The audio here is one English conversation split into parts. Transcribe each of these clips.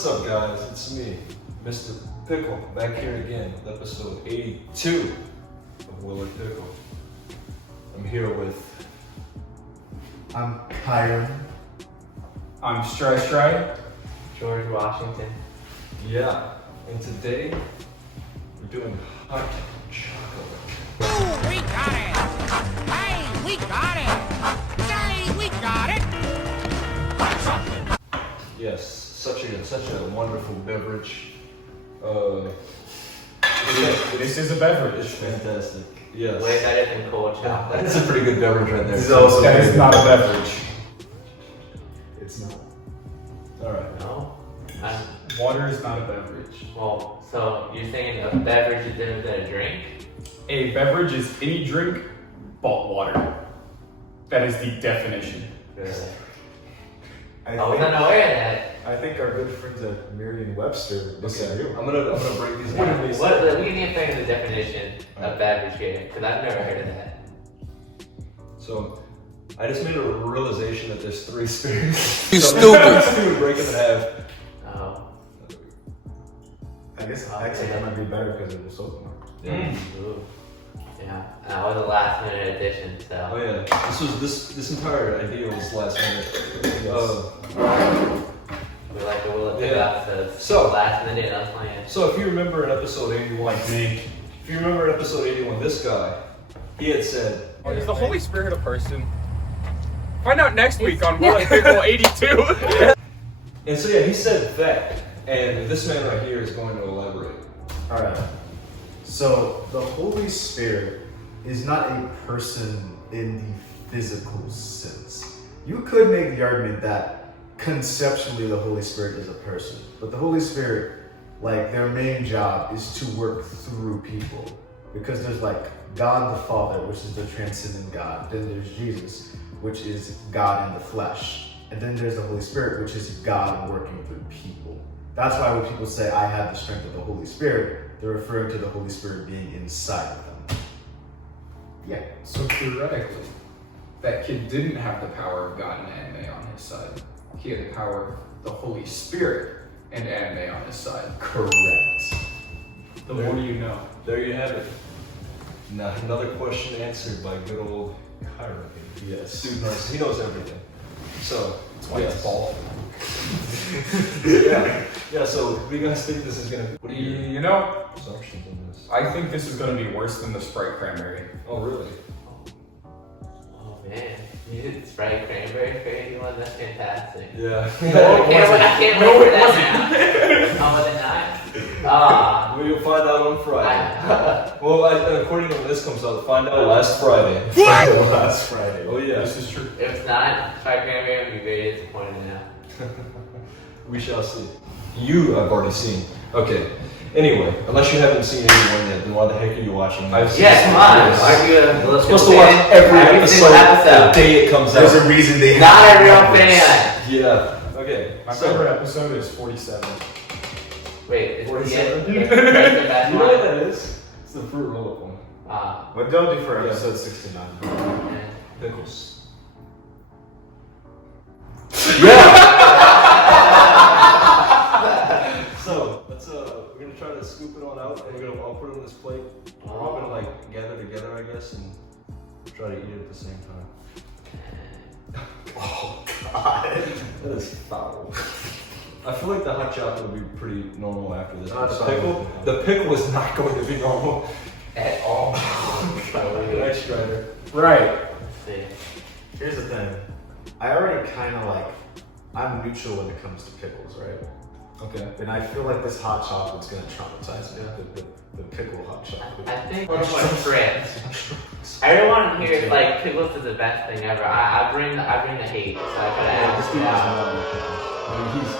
What's up, guys? It's me, Mr. Pickle, back here again with episode 82 of Willard Pickle. I'm here with... I'm Kyron. I'm Stry. George Washington. Yeah, and today we're doing hot chocolate. Ooh, we got it! Hey, we got it! Say, we got it! Hot chocolate! Yes, such a wonderful beverage. This is a beverage. It's fantastic. Yes. Way better than cold chocolate. That's a pretty good beverage right there. This is also That is not a beverage. It's not. Alright. No? Water is not a beverage. Well, so you're saying a beverage is different than a drink? A beverage is any drink but water. That is the definition. Really? I I was unaware of that. I think our good friends at Merriam-Webster disagree. I'm gonna break these What down. did they say? What? We need to find the definition of beverage here, because I've never heard of that. So, I just made a realization that there's three spirits. You So, stupid. we would break them in half. Oh. I guess accent that might be better because it was so far. Yeah. Ooh. Yeah. And that was a last minute addition, so. Oh yeah. This entire idea was last minute. We like the Will It Pick Yeah. episodes. So- last minute unplanned. So if you remember in episode 81, Like me. if you remember in episode 81, this guy, he had said, Is the Holy Spirit a person? Find out next week on Will It Pickle 82. and so yeah, he said that, and this man right here is going to elaborate. Alright. So the Holy Spirit is not a person in the physical sense. You could make the argument that conceptually the Holy Spirit is a person, but the Holy Spirit, like their main job is to work through people. Because there's like God the Father, which is the transcendent God. Then there's Jesus, which is God in the flesh. And then there's the Holy Spirit, which is God working through people. That's why when people say, I have the strength of the Holy Spirit, they're referring to the Holy Spirit being inside of them. Yeah. So theoretically, that kid didn't have the power of God and anime on his side. He had the power of the Holy Spirit and anime on his side. Correct. The more you know. There you have it. Now another question answered by good old Kyron. Yes. Dude knows, he knows everything. So, That's why it's bald. yeah, so what do you guys think this is gonna be? What do you You know, assumptions on this? I think this is going to be worse than the Sprite Cranberry. Oh really? Oh man. You did Sprite Cranberry for anyone? That's fantastic. Yeah. I can't wait for that now. Oh, was it not? We'll find out on Friday. Well, according to when this comes out, find out last Friday. Last Friday. Oh yeah. This is true. If it's not Sprite Cranberry, I'm gonna be very disappointed now. We shall see. You I've already seen. Okay. Anyway, unless you haven't seen anyone yet, then why the heck are you watching this? Yeah, come on. Yes. Are you a You're supposed to watch every single episode the day it comes There's out. a reason they Not have a real numbers. fan. Yeah. Okay. My So, favorite episode is 47. Wait, it's 47? the you know what that is? It's the fruit roll-up one. What don't do for Yeah. episode 69? Pickles. So let's we're gonna try to scoop it on out, and I'll put it on this plate. We're all gonna like gather together, I guess, and try to eat it at the same time. Oh God, that is foul. I feel like the hot chocolate would be pretty normal after this. Hot But chocolate. the pickle is not going to be normal at all. Let's Nice, Strider. Right. see. Here's the thing. I already kind of like, I'm neutral when it comes to pickles, right? Okay. And I feel like this hot chocolate's gonna traumatize me. The pickle hot chocolate. I think one of my friends. Everyone here is like pickles is the best thing ever. I bring the hate, so I gotta ask you out. I mean, he's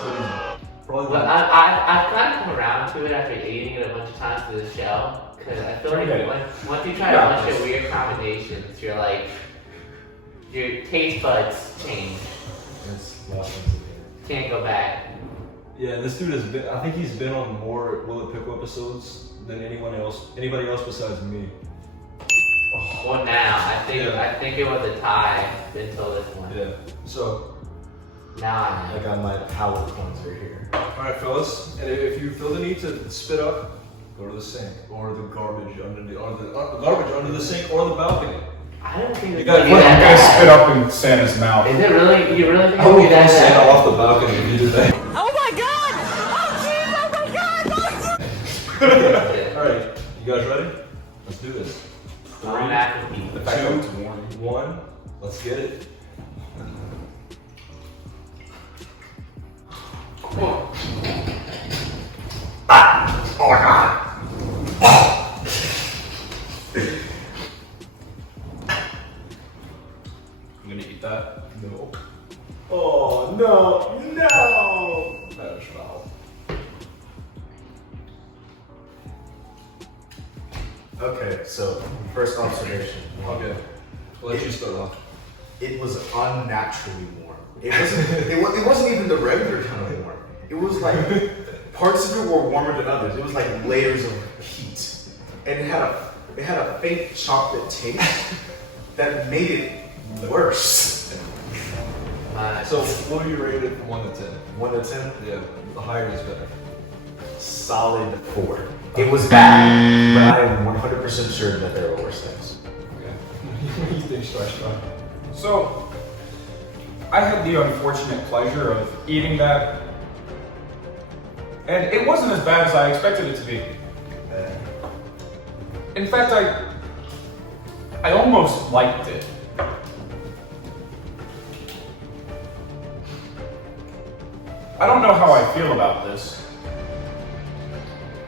probably But I've kind of come around to it after eating it a bunch of times to the show. Because I feel like Okay. once you try a bunch of weird combinations, you're like, your taste buds change. It's lost into Can't go back. Yeah, this dude has been. I think he's been on more Will It Pickle episodes than anybody else besides me. Well, now I think Yeah. it was a tie until this one. Yeah. So Now I'm I got my palate cleanser here. Alright, fellas, and if you feel the need to spit up, go to the sink or the garbage under the sink or the balcony. I don't think You it's gotta gonna be put- I'm that gonna bad. spit up in Santa's mouth. Is it really? You really think I it'll would be that Santa bad? off the balcony if you did that. Oh my god! Oh jeez, oh my god! Alright, you guys ready? Let's do this. I'm at the The fact that it's warm. 1, let's get it. I'm gonna eat that. No. Oh no, no! That was foul. Okay, so first observation. Okay. I'll let you start off. It was unnaturally warm. It wasn't even the regular kind of warm. It was like parts of it were warmer than others. It was like layers of heat, and it had a faint chocolate taste that made it worse. So, what are you rated from 1 to 10? 1 to 10, Yeah, the higher is better. solid 4. It was bad, but I am 100% sure that there were worse things. Okay. What do you think, Starstruck? So, I had the unfortunate pleasure of eating that, and it wasn't as bad as I expected it to be. In fact, I almost liked it. I don't know how I feel about this,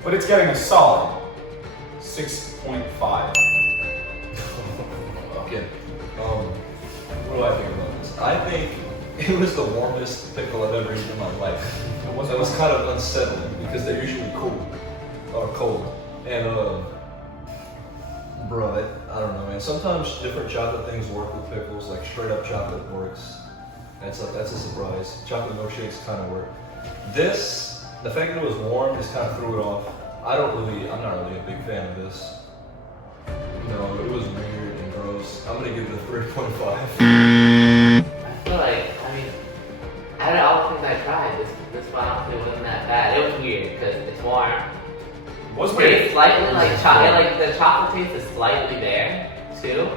but it's getting a solid 6.5. Okay. What do I think about this? I think it was the warmest pickle I've ever eaten in my life. It was kind of unsettling because they're usually cool or cold. And bro, I don't know, man. Sometimes different chocolate things work with pickles. Like straight up chocolate works. That's a surprise. Chocolate milkshakes kind of work. This, the fact that it was warm, just kind of threw it off. I'm not really a big fan of this. No, it was weird and gross. I'm gonna give it a 3.5. I feel like, I mean, out of all the things I tried, this one honestly wasn't that bad. It was weird because it's warm. Was It's slightly like chocolate, like the chocolate taste is slightly there too.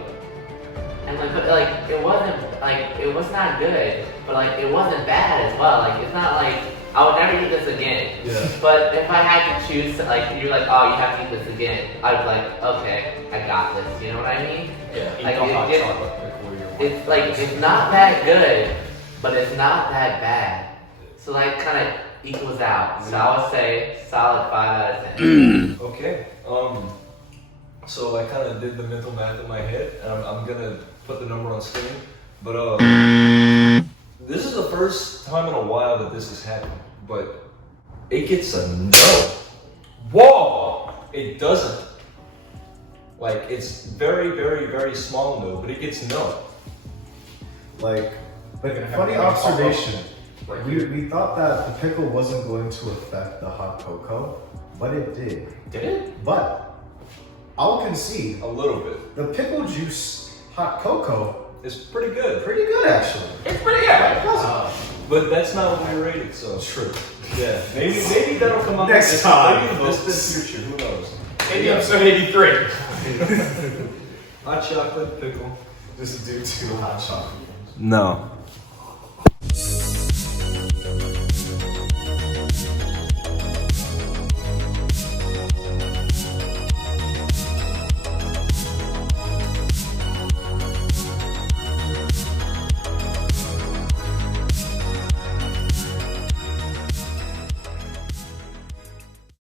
And like, but like it wasn't like it was not good, but like it wasn't bad as well. Like it's not like I would never eat this again. Yeah. But if I had to choose, like you're like, oh, you have to eat this again, I'd be like, okay, I got this. You know what I mean? Yeah. Like, Eat the hot it- chocolate pickle you're It's like it's not that good, but it's not that bad. So like kind of equals out. So I would say solid 5 out of 10. Okay. So I kind of did the mental math in my head, and I'm gonna put the number on screen. But this is the first time in a while that this has happened. But it gets a no. Whoa! It doesn't. Like it's very, very, very small no, but it gets no. Like, gonna have funny to pop up. observation. Like We thought that the pickle wasn't going to affect the hot cocoa, but it did. Did it? But I'll concede, A little bit. the pickle juice hot cocoa, It's pretty good. pretty good actually. It's pretty good. But that's not what we rated, so True. yeah. Maybe that'll come up Next in time, Maybe in the folks. distant future. Who knows? Maybe episode 83. Hot chocolate pickle. Just due to hot chocolate. No.